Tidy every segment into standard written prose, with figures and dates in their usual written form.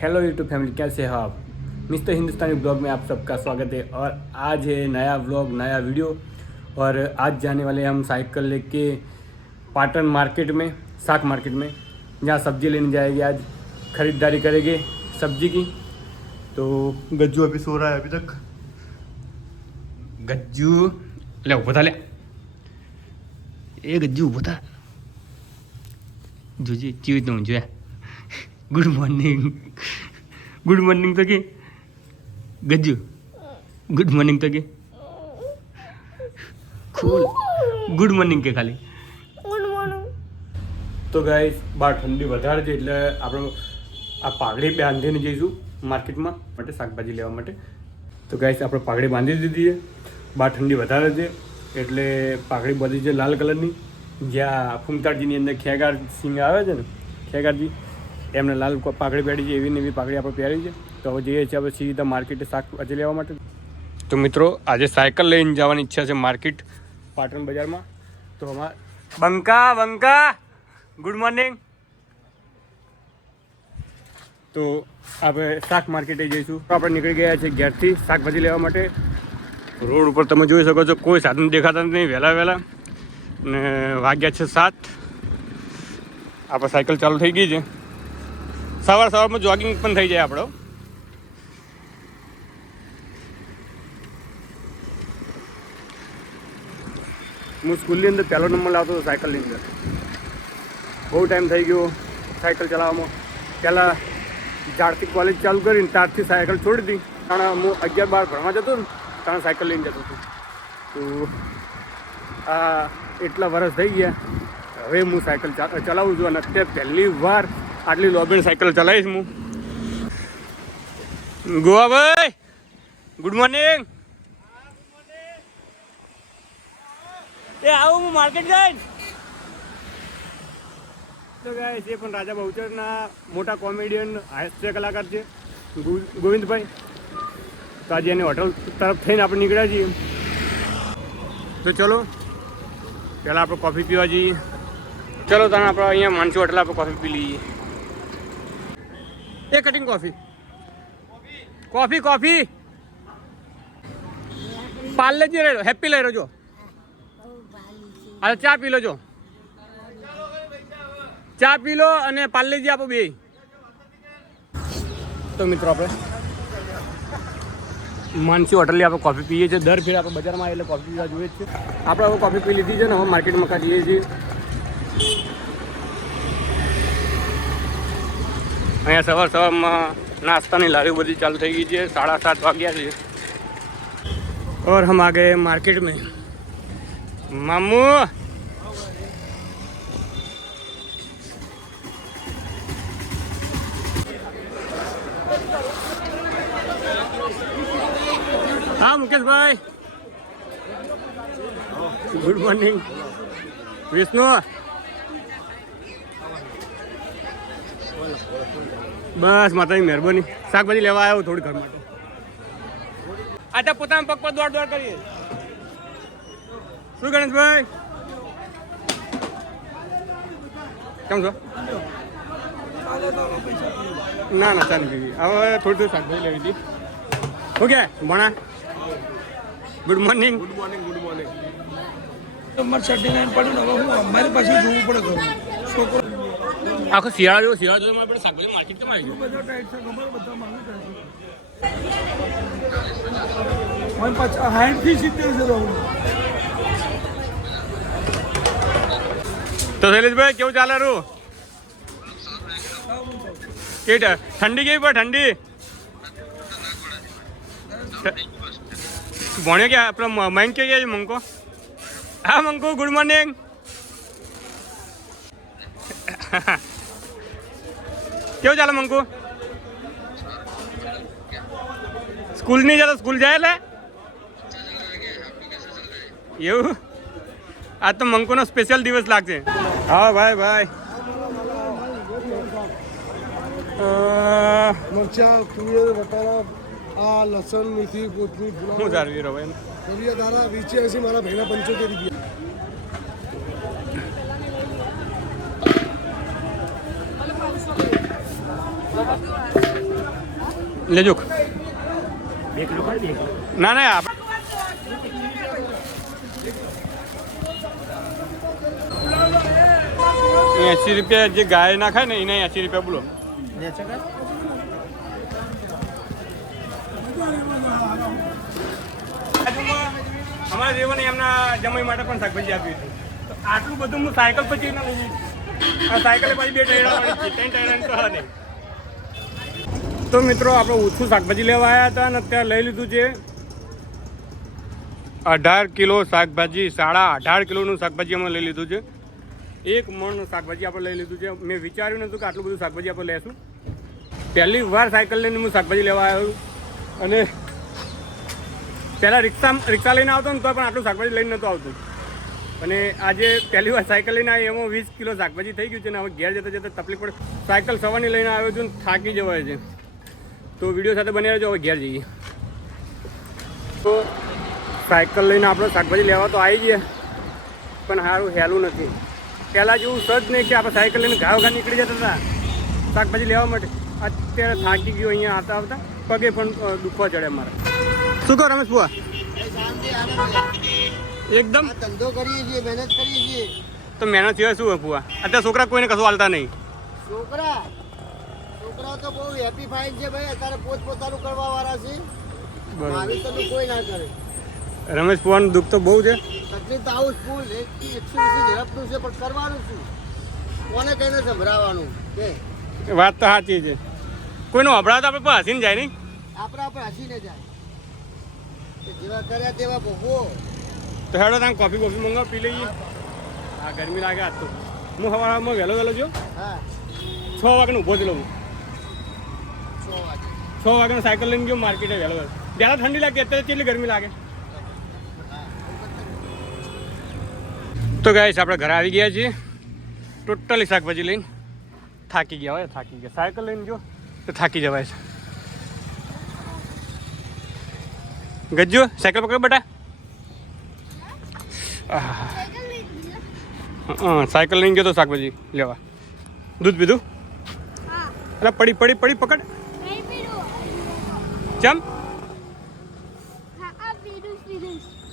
Hello YouTube family, कैसे हो आप। मिस्टर हिंदुस्तानी ब्लॉग में आप सबका स्वागत है। और आज है नया व्लॉग, नया वीडियो। और आज जाने वाले हम साइकिल लेके पाटन मार्केट में, साग मार्केट में, जहाँ सब्जी लेने जाएंगे। आज ख़रीदारी करेंगे सब्जी की। तो गज्जू अभी सो रहा है अभी तक। गज्जू ले ऊपर था, ले ए गज्जू ऊपर था। જોજે ચીવી તું જોયા ગુડ મોર્નિંગ તો કે ગજ્જુ ગુડ મોર્નિંગ તો કે કૂલ ગુડ મોર્નિંગ કે ખાલી ગુડ મોર્નિંગ। તો ગાઈસ બહાર ઠંડી વધારે છે એટલે આપણે આ પાઘડી બાંધીને જઈશું માર્કેટમાં માટે શાકભાજી લેવા માટે। તો ગાઈસ આપણે પાઘડી બાંધી દીધી છે। બહાર ઠંડી વધારે છે એટલે પાઘડી બાંધી છે લાલ કલરની। જ્યાં ફૂમતાળજીની અંદર ખેગાર સિંહ આવે છે ને, ખેગારજી એમને લાલ પાઘડી પહેરી છે, એવી ને એવી પાઘડી આપણે પહેરી છે। તો હવે જઈએ છીએ આપણે સીધા માર્કેટે શાકભાજી લેવા માટે। તો મિત્રો આજે સાયકલ લઈને જવાની ઈચ્છા છે માર્કેટ પાટણ બજારમાં। તો અમારા બંકા ગુડ મોર્નિંગ। તો આપણે શાક માર્કેટે જઈશું। તો આપણે નીકળી ગયા છીએ ઘેરથી શાકભાજી લેવા માટે। રોડ ઉપર તમે જોઈ શકો છો કોઈ સાધન દેખાતા નહીં વહેલા ને વાગ્યા છે 7। આપણે સાયકલ ચાલુ થઈ ગઈ છે। સવારમાં જોગિંગ પણ થઈ જાય આપણો। હું સ્કૂલની અંદર પહેલો નંબર લાવતો હતો સાયકલની અંદર। બહુ ટાઈમ થઈ ગયો સાયકલ ચલાવવામાં। પહેલાં જ્યારથી કોલેજ ચાલુ કરીને ત્યારથી સાયકલ છોડી હતી, કારણ હું 11-12 ભણવા જતો ને ત્યારે સાયકલ લઈને જતો હતો। તો આ એટલા વર્ષ થઈ ગયા, હવે હું સાયકલ ચલાવું છું। અને અત્યારે પહેલી વાર આટલી લોબીને સાયકલ ચલાવીશ હું। Govabhai good morning. એ આવું હું માર્કેટ જઈને। તો ગાઈસ એ પણ રાજા બહુચરના મોટા કોમેડિયન હાસ્ય કલાકાર છે ગોવિંદભાઈ। તો આજે એની હોટલ તરફ થઈને આપણે નીકળ્યા છીએ। તો ચલો પહેલાં આપણે કોફી પીવા જઈએ। ચલો તમે આપણે અહીંયા માનસી હોટલ આપણે કોફી પી લઈએ। એ કટિંગ કોફી પાર્લેજી લઈ લો, હેપ્પી લઈ લો। અરે ચા પી લો, ચા પી લો અને પાર્લેજી આપો બે। તો મિત્રો આપણે માનસી હોટલની આપણે કોફી પીએ છીએ। દર ફેર આપણે બજારમાં એટલે કોફી પીવા જોઈએ જ છે। આપણે હવે કોફી પી લીધી છે ને હવે માર્કેટમાં જઈએ છીએ। અહીંયા સવારમાં નાસ્તાની લારી બધી ચાલુ થઈ ગઈ છે। 7:30 વાગ્યા છે। और हम आ गए मार्केट में। मामू हाँ मुकेश भाई गुड मॉर्निंग। विष्णु बस माताजी मेहरबानी। શાકભાજી લેવા આવ્યો થોડી ઘર માટે। આટા પોતાના પગ પર દોડ કરીએ। શું ગણેશભાઈ કેમ છો? ના ચાલી ગઈ। હવે થોડી શાકભાજી લેવી હતી। ઓકે ભણા ગુડ મોર્નિંગ। નંબર 39 પડ્યું ને હવે હું અમારી પાસે જોવું પડે ઘરમાં છોકરો આખો શિયાળો આપણે શાકભાજી માર્કેટ કેમ આવી ગયું? બધા ટાઈટ છે ખબર, બધા માંગુ થાય છે। 60 થી 70 છે રહું। તો શૈલેષભાઈ કેવું ચાલે રૂ? કેવી ઠંડી કેવી પડે? ઠંડી ભણ્યો ક્યાં આપણે મયંક કે ગયા છે? મંકો હા મંકો ગુડ મોર્નિંગ। કેવું ચાલે મંકુ? સ્કૂલ નહીં જતો? સ્કૂલ જાય એટલે એવું? આજ તો મંકુનો સ્પેશિયલ દિવસ લાગશે। હા ભાઈ મરચા તુવેર વટાણા આ લસણ મેથી કોથમીર શું સારું રહ્યો એમ દાલા વેચી હશે મારા ભાઈના 75 રૂપિયા। લેજો. 2 કિલો કરી 2 કિલો. ના ના 80 રૂપિયા જે ગાય ના ખાય ને એને 80 રૂપિયા બોલો. અમારા દેવોને એમના જમાઈ માટે પણ શાકભાજી આપી હતી. તો આટલું બધું હું સાયકલ પછી ના લઈ આ સાયકલ પછી 2 ટાયરા વાળી છે, 3 ટાયરા તો હા નહીં. તો મિત્રો આપણે ઓછું શાકભાજી લેવા આવ્યા હતા અને અત્યારે લઈ લીધું છે 18 કિલો શાકભાજી. 18.5 કિલોનું શાકભાજી અમે લઈ લીધું છે. 1 મણનું શાકભાજી આપણે લઈ લીધું છે. મેં વિચાર્યું નહોતું કે આટલું બધું શાકભાજી આપણે લેશું. પહેલી વાર સાયકલ લઈને હું શાકભાજી લેવા આવ્યો અને પહેલાં રિક્ષા લઈને આવતો ને તો પણ આટલું શાકભાજી લઈને નહોતું આવતું. અને આજે પહેલી વાર સાયકલ લઈને આવી એમાં 20 કિલો શાકભાજી થઈ ગયું છે. ને હવે ઘેર જતાં જતાં તકલીફ પડે. સાયકલ સવારની લઈને આવ્યો છું ને થાકી જવાય છે. તો વિડીયો સાથે બની રહેજો. હવે ઘેર જઈએ. તો સાયકલ લઈને આપણે શાકભાજી લેવા તો આવી ગયા પણ સારું હેલું નથી. પહેલાં જેવું સજ નહીં કે આપણે સાયકલ લઈને ઘા વગા નીકળી જતા હતા શાકભાજી લેવા માટે. અત્યારે થાકી ગયો અહીંયા આવતા આવતા પગે પણ દુખવા ચડે મારે. શું કહો રમેશ બુઆ? એકદમ ધંધો કરીએ છીએ, મહેનત કરીએ છીએ. તો મહેનત સિવાય શું હોય બુઆ? અત્યારે છોકરા કોઈને કશું હાલતા નહીં. છોકરાઓ તો બહુ હેપી ફાઇન છે ભાઈ. અત્યારે પોતપોતાનું કરવા વાળા છે. મારી કોઈ ના કરે. રમેશ બુઆનું દુઃખ તો બહુ છે. તકલીફ તો આવું ફૂલ 120 ઝડપનું છે પણ કરવાનું શું? કોને કહીને સંભળાવવાનું કે વાત તો સાચી છે. કોઈનું અભડાવ તો આપણે પણ હસીને જાય નહીં. આપણે હસીને જાય કે જેવા કર્યા તેવા ભોગવો. તો હેડો તમે કોફી મંગાવો પી લઈએ. હા ગરમી લાગે આજ તો. હું સવારમાં વહેલો જો હા 6 વાગે ઊભો થયેલો હું. 6 વાગે 6 વાગે સાયકલ લઈને ગયો માર્કેટે વહેલો. ત્યારે ઠંડી લાગે અત્યારે કેટલી ગરમી લાગે. તો ગાઈસ આપણે ઘરે આવી ગયા છીએ ટોટલી શાકભાજી લઈને. થાકી ગયા હોય થાકી ગયા. સાયકલ લઈને જો તો થાકી જવાય છે. ગજ્જુ સાયકલ પકડ બેટા. સાયકલ લઈને ગયો તો શાકભાજી લેવા. દૂધ પીધું? એટલે પડી પકડ. ચમ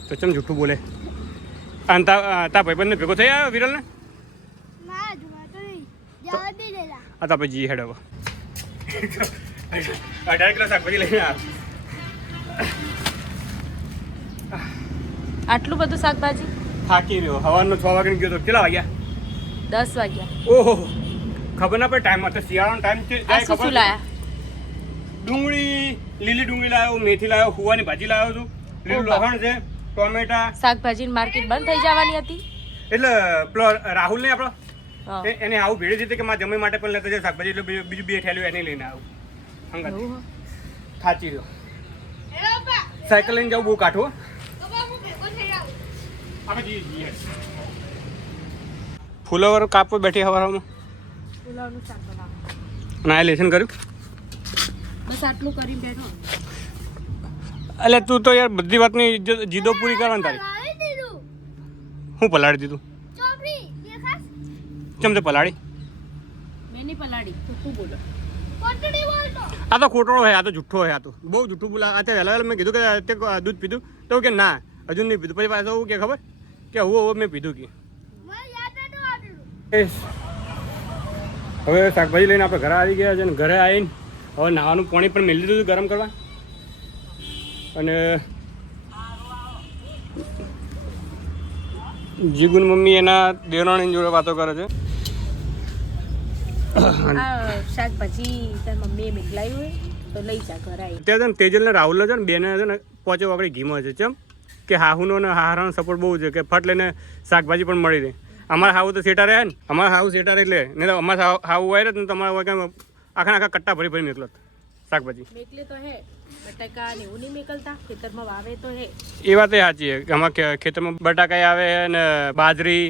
તો ચમ જૂઠું બોલે. અને તા ભાઈબંધને ભેગો થઈ આવ્યો વિરલને? આ તા પછી હેડ હવે 18 કિલો શાકભાજી લઈને આવ્યો. આટલું બધું શાકભાજી? થાકી રહ્યો. સવારનો 6 વાગે ગયો તો કેટલા વાગ્યા? 10 વાગ્યા. ઓહો ખબર ના પડે ટાઈમ હતો. શિયાળાનો ટાઈમ છે. શું લાયા? ડુંગળી, લીલી ડુંગળી લાવ્યો, મેથી લાવ્યો, હુવાની ભાજી લાવ્યો છું, લીલું લસણ છે, ટોમેટા. શાકભાજી માર્કેટ બંધ થઈ જવાની હતી એટલે પેલો રાહુલ ને આપણો હા. એને આવું ભેળી દીધી કે મારા જમી માટે પણ લેતો જાય શાકભાજી. એટલે બીજું 2 ઠેલ્યું એને લઈને આવું. હંગાત થાચી રહ્યો. સાયકલ લઈને જવું બહુ કાઠું. આપણે જઈએ. ફુલાવર કાપો બેઠી હવારમાં. પુલાવનું શાક બનાવો. અને આ લેસન કર્યું. બસ આટલું કરીને બેઠો. એટલે તું તો યાર બધી વાતની જીદો પૂરી કરવાની તારી. હું પલાળી દીધું? ચમ તે પલાળી? મેં નહીં પલાળી તો તું બોલો. આ તો ખોટો હોય. આ તો જુઠ્ઠો હોય. આ તો બહુ જુઠ્ઠું બોલા. અત્યારે વહેલા મેં કીધું કે અત્યારે દૂધ પીધું તો કે ના હજુ નહીં પીધું. પછી પાછું કે ખબર કે હું મેં પીધું કે. હવે શાકભાજી લઈને આપણે ઘરે આવી ગયા છે. અને ઘરે આવીને હવે નાવાનું પાણી પણ મેળવી દીધું ગરમ કરવા. અને જીગુન મમ્મી એના દેરાણી જોડે વાતો કરે છે. આ શાકભાજી તાર મમ્મીએ મેઘલાયું હોય તો લઈ જા ઘરે આવી. અત્યારે છે ને તેજલ ને રાહુલ છે ને બેને છે ને પહોંચો આપણે ઘીમાં છે. ચમ કે હાહુનો ને હારાનો સપોર્ટ બહુ છે કે ફટ લઈને શાકભાજી પણ મળી રહે. અમારા હાવ તો સેટા રહ્યા ને. અમારા હાવ સેટા એટલે નહીં તો અમારા હાવ હોય ને તમારા આખા કટ્ટા ભરી મેકલો શાકભાજી. મેકલે તો હે બટાકા ને એવું નહીં મેકલતા ખેતરમાં વાવે તો હે. એ વાત એ સાચી છે કે અમારા ખેતરમાં બટાકા આવે અને બાજરી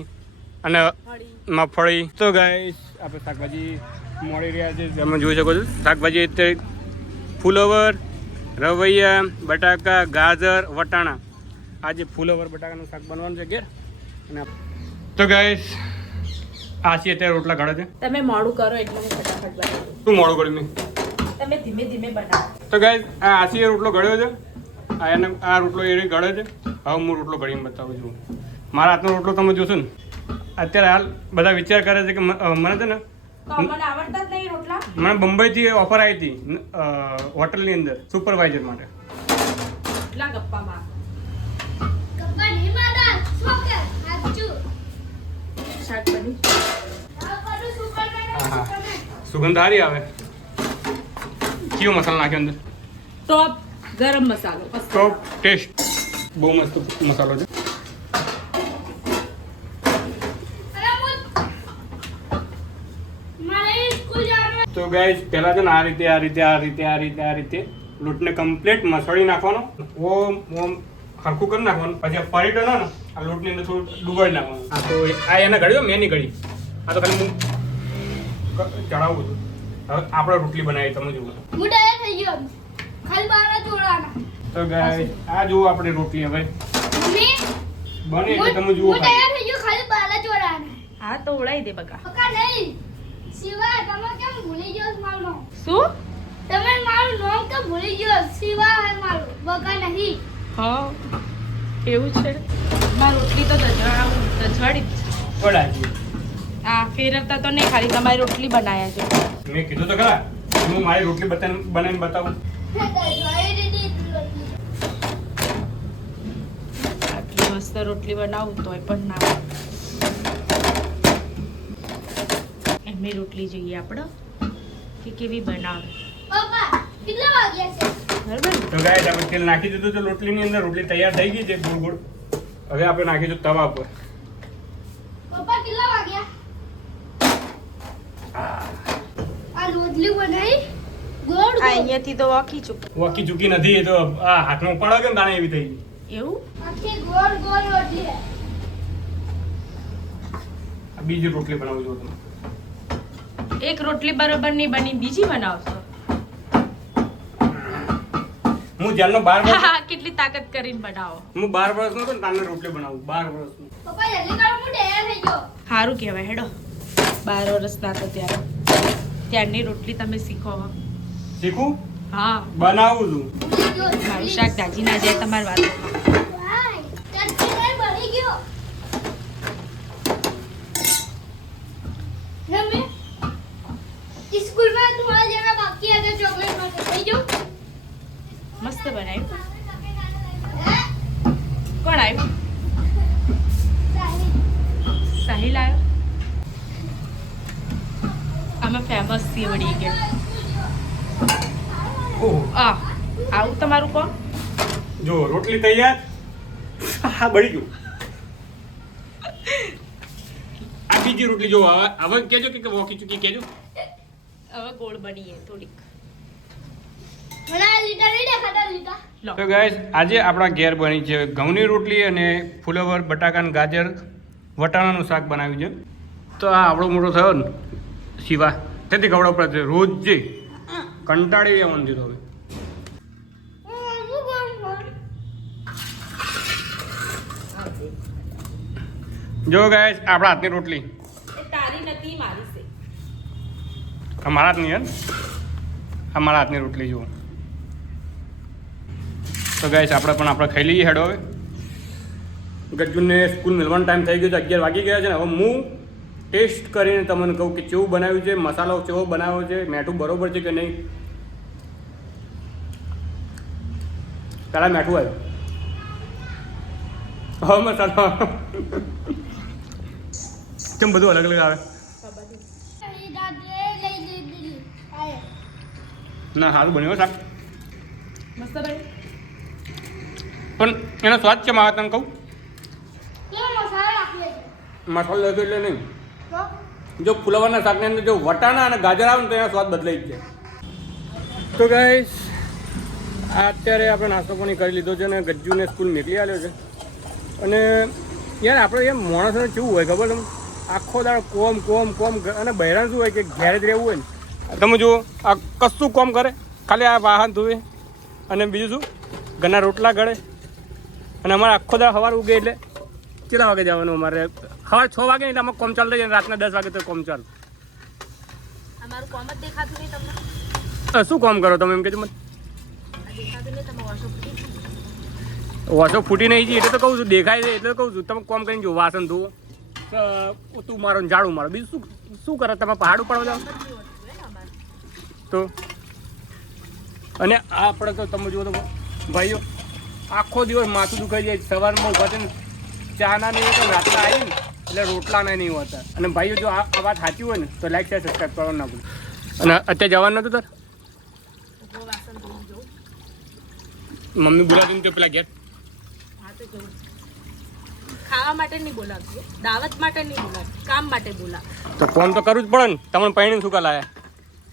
અને મગફળી. તો ગાઈસ આપણે શાકભાજી મળી રહ્યા છે. તમે જોઈ શકો છો શાકભાજી અત્યારે ફુલાવર, રવૈયા, બટાકા, ગાજર, વટાણા. આજે ફુલાવર બટાકાનું શાક બનવાનું છે ઘેર. અને તો ગાઈસ આ છે અત્યારે રોટલા ઘડે છે. તમે મોડું કરો એટલે હું ફટાફટ બનાવું. શું મોડું કર્યું મેં? તમે ધીમે ધીમે બનાવો. તો ગાઈસ આ આશીએ રોટલો ઘડ્યો છે, આ રોટલો એ ઘડે છે. હવે હું રોટલો ઘડીને બતાવું છું. મારા હાથનો રોટલો તમે જોશો ને, અત્યારે હાલ બધા વિચાર કરે છે કે મને છે ને તો મને આવડતા જ નહીં રોટલા. મને બંબઈથી ઓફર આવી હતી હોટલની અંદર સુપરવાઇઝર માટે. એટલા ગપ્પામાં શાક બની. હા સુગંધ સારી આવે. કયો મસાલો નાખ્યો અંદર? ટોપ ગરમ મસાલો. ટોપ ટેસ્ટ બહુ મસ્ત મસાલો છે. તો ગાઈસ પહેલા છે ને આ રીતે લોટને કમ્પ્લીટ મસળી નાખવાનો. ઓમ હરખું કરી નાખવાનું. પછી પરીટો ને આ લોટની અંદર થોડું ડુબાડી નાખવાનું. આ તો આ એને ઘડ્યો મેં નહીં ઘડી. આ તો ખાલી હું ચડાવું છું. હવે આપણે રોટલી બનાવી તમે જુઓ. તો ગાઈસ આ જુઓ આપણે રોટલી હવે બને એટલે તમે જુઓ. હા તો ઉડાઈ દે બકા. શિવા તમે કેમ ભૂલી ગયો છો મારું નામ? શું? તમે મારું નામ કેમ ભૂલી ગયો? શિવા હે મારું, બકા નહીં. હા એવું છે. મારી રોટલી તો દજવાડી પડાજી આ ફેરવતા તો નહીં, ખાલી તમારી રોટલી બનાયા છે. મેં કીધું તો ખરા હું મારી રોટલી બનાવીને બતાવું. આટલી મસ્ત રોટલી બનાવું તોય પણ ના એમની રોટલી જોઈએ આપણે કે કેવી બનાવે. પપ્પા કેટલા વાગ્યા છે? બરાબર. તો ગાઈસ આપણે તેલ નાખી દીધું છે રોટલીની અંદર. રોટલી તૈયાર થઈ ગઈ છે ગોળ ગોળ. હવે આપણે નાખીશું તવા પર. પપ્પા કેટલા વાગ્યા? આ રોટલી બનાવી ગોળ આ અહીંયાથી તો વાકી ચૂક. વાકી ચૂકી નથી. એ તો આ હાથમાં પડે કે દાણે એવી થઈ ગઈ. એવું આખી ગોળ ગોળ રોટલી. આ બીજી રોટલી બનાવું છું તમે. એક રોટલી બરોબર નહીં બની, બીજી બનાવશો. હું જ્યારનો 12 વર્ષ કેટલી તાકાત કરીને બનાવો. હું 12 વર્ષનો હતો ને તારને રોટલી બનાવું. 12 વર્ષનો. પપ્પા જલ્દી કરો, હું તૈયાર થઈ ગયો. સારું કહેવાય. હેડો 12 વર્ષના તો ત્યારે ત્યારની રોટલી તમે શીખો. શીખું હા બનાવું છું. મારું શાક દાજી ના જાય તમારી વાત. ભાઈ ચટણી બની ગયો. રમે स्कूल में तुम्हारा जरा बाकी है तो चॉकलेट में ले जाओ. મસ્ત બનાવ્યું. કોણ આવ્યું? સાહિલ આવ્યો. અમે ફેમસ છીએ વળી કે ઓહો આવું તમારું કોણ? જો રોટલી તૈયાર. હા બળી ગયું. આ બીજી રોટલી જો હવે કેજો કે વોકી ચૂકી કેજો. હવે ગોળ બનીએ થોડીક. મને લીટા નહીં દેખાતા લીટા. લો તો ગાઈસ આજે આપણા ઘેર બની છે ઘઉંની રોટલી અને ફુલાવર બટાકા અને ગાજર વટાણાનું શાક બનાવ્યું છે. તો આ આપણો મોટો થયો ને શિવા તેથી ખવડાવ પડે રોજ જે કંટાળી જવાનું છે. તો હવે જો ગાઈસ આપણા હાથની રોટલી. એ તારી નથી મારી છે. અમારા હાથની યાર અમારા હાથની રોટલી જુઓ. તો ગાઈસ આપણે ખાઈ લઈએ. હેડો હવે ગજ્જુને સ્કૂલ મિલવાનો ટાઈમ થઈ ગયો છે. 11 વાગી ગયા છે ને. હવે હું ટેસ્ટ કરીને તમને કહું કે કેવું બનાવ્યું છે, મસાલો કેવો બનાવ્યો છે, મીઠું બરોબર છે કે નહીં. પહેલાં મીઠું આવ્યું. હવે મસાલો કેમ બધું અલગ અલગ આવે. ના સારું બન્યું શાક. મસ્ત ભાઈ. પણ એનો સ્વાદ કેમ આવે તને કહું. કેવો મસાલા નાખીએ છે? મસાલો લેતો એટલે નહીં. તો જો ફુલાવરના શાકની અંદર જો વટાણા અને ગાજર આવે ને તો એનો સ્વાદ બદલાઈ જ જાય. તો ગાઈસ અત્યારે આપણે નાસ્તો પાણી કરી લીધો છે અને ગજ્જુને સ્કૂલ મોકલી આવ્યો છે. અને યાર આપણે એમ માણસોને કેવું હોય ખબર તમને, આખો દાડો કોમ અને બહેરાન શું હોય કે ઘેર જ રહેવું હોય ને. તમે જુઓ આ કશું કોમ કરે, ખાલી આ વાહન ધોવે અને બીજું શું ઘરના રોટલા ગળે. અને અમારે આખો દાડો સવાર ઉગે એટલે કેટલા વાગે જવાનું અમારે? સવારે 6 વાગે એટલે અમારે કોમ ચાલુ થઈ જાય. રાતના 10 વાગે તો કોમ ચાલુ. અમારું કોમ જ દેખાતું નહીં તમને. શું કામ કરો તમે એમ કહેજો મને? વાસો ફૂટી નહીં છે એટલે તો કહું છું, દેખાય છે એટલે તો કહું છું. તમે કામ કરીને જો વાસણ ધોવો, તું મારો ને ઝાડુ મારો, બીજું શું કરે? તમે પહાડ ઉપાડવા જાઓ તો. અને આપણે તો તમે જુઓ તો ભાઈઓ આખો દિવસ માથું દુખાઈ જાય, સવારમાં ઉભા છે ને ચા ના નહીં હોતા, રાતના આવી ને એટલે રોટલાના નહીં હોતા. અને ભાઈઓ જો આ વાત સાચી હોય ને તો લાઈક શેર સબસ્ક્રાઈબ કરવાનું ના ભૂલો. અને અત્યારે જવાનું નતું તાર મમ્મી બોલાવી તો પેલા ઘેર ખાવા માટે નહીં બોલાવતી, દાવત માટે નહીં બોલાવતી, કામ માટે બોલાવ. તો ફોન તો કરવું જ પડે ને. તમને પૈણીને શું લાયા?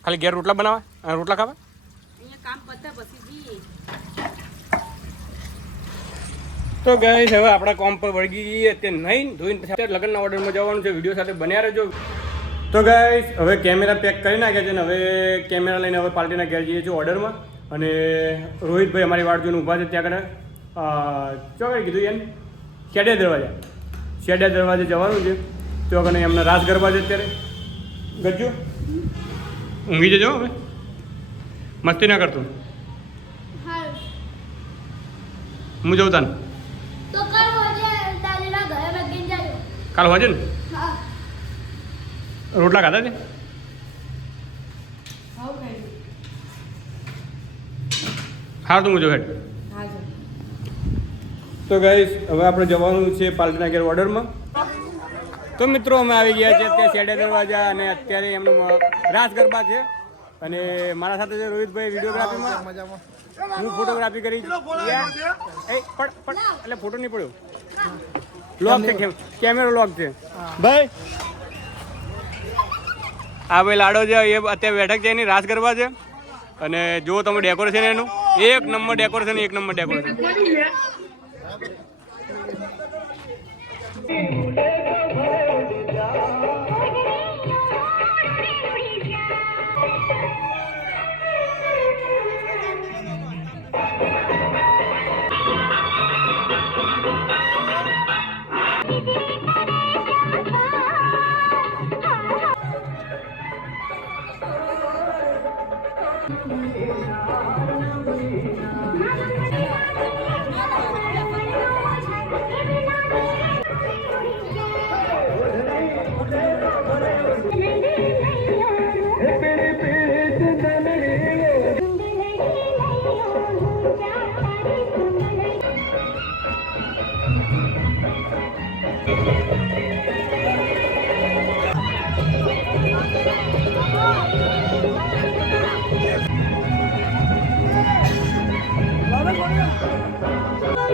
ખાલી ઘેર રોટલા બનાવવા અને રોટલા ખાવા? અહીંયા કામ પતે પછી જઈએ. તો ગાઈસ હવે આપણા કોમ પર વળગી જઈએ. અત્યારે નહીં ધોઈને પછી અત્યારે લગ્નના ઓર્ડરમાં જવાનું છે. વિડીયો સાથે બન્યા રહેજો. તો ગાઈસ હવે કેમેરા પેક કરી નાખ્યા છે ને હવે કેમેરા લઈને હવે પાર્ટીના ઘેર જઈએ છીએ ઓર્ડરમાં. અને રોહિતભાઈ અમારી વાટ જોઈને ઊભા છે ત્યાં આગળ. ચોકડી કીધું એમ શેડિયા દરવાજે જવાનું છે. તો આગળ એમના રાસ ગરબા છે અત્યારે. ગજ્જુ ઊંઘી જજો હવે, મસ્તી ના કરતો. હા હું જઉં તાને તો કાલ હોજે દાદીના ઘરે બેસીને જાજો. કાલ હોજે ને હા રોટલા ખાધા છે? હા તો હું જો હેડ. તો ગાઈસ હવે આપણે જવાનું છે પાર્ટીના ઘેર ઓર્ડરમાં. તો મિત્રો અમે આવી ગયા છે અત્યારે શેડિયા દરવાજા અને અત્યારે એમનું રાસ ગરબા છે. અને મારા સાથે છે રોહિતભાઈ વિડીયોગ્રાફીમાં, હું ફોટોગ્રાફી કરી. એટલે ફોટો નહીં પડ્યો, લોક છે, કેમેરો લોક છે ભાઈ. આ ભાઈ લાડો છે એ અત્યારે બેઠક છે, એની રાસ ગરબા છે. અને જો તમે ડેકોરેશન એનું એક નંબર ડેકોરેશન, એક નંબર ડેકોરેશન.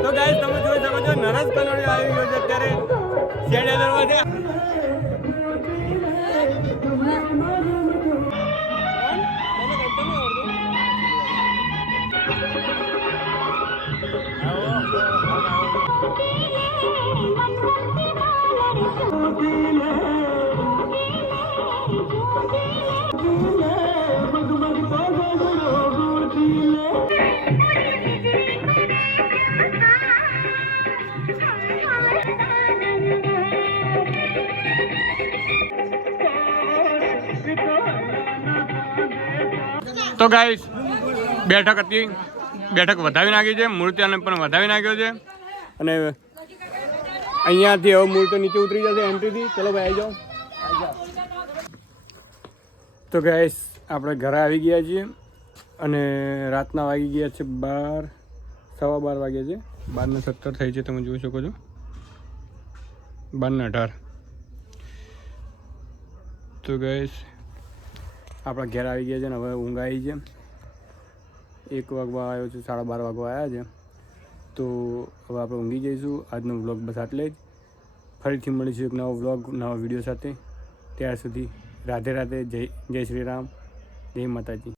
તો ગાઈસ તમે જોઈ શકો છો નરસ કનોડી આવી ગયો છે અત્યારે શેડિયા દરવાજે. તો ગાઈસ બેઠક હતી, બેઠક વધાવી નાખી છે, મૂર્તિને પણ વધાવી નાખ્યો છે. અને અહીંયાથી હવે મૂર્તિ નીચે ઉતરી જશે એન્ટ્રીથી. ચલો ભાઈ આવી જાઓ. તો ગાઈસ આપણે ઘરે આવી ગયા છીએ અને રાતના વાગી ગયા છે 12, સવા 12 વાગ્યા છે. 12:17 થઈ છે, તમે જોઈ શકો છો. 12:18. તો ગાઈસ આપણા ઘેર આવી ગયા છે ને હવે ઊંઘ આવી છે. 1 વાગવા આવ્યો છે, 12:30 વાગવા આવ્યા છે. તો હવે આપણે ઊંઘી જઈશું. આજનો વ્લોગ બસ આટલે જ. ફરીથી મળીશું એક નવો વ્લોગ, નવા વિડીયો સાથે. ત્યાર સુધી રાધે રાધે, જય શ્રી રામ, જય માતાજી.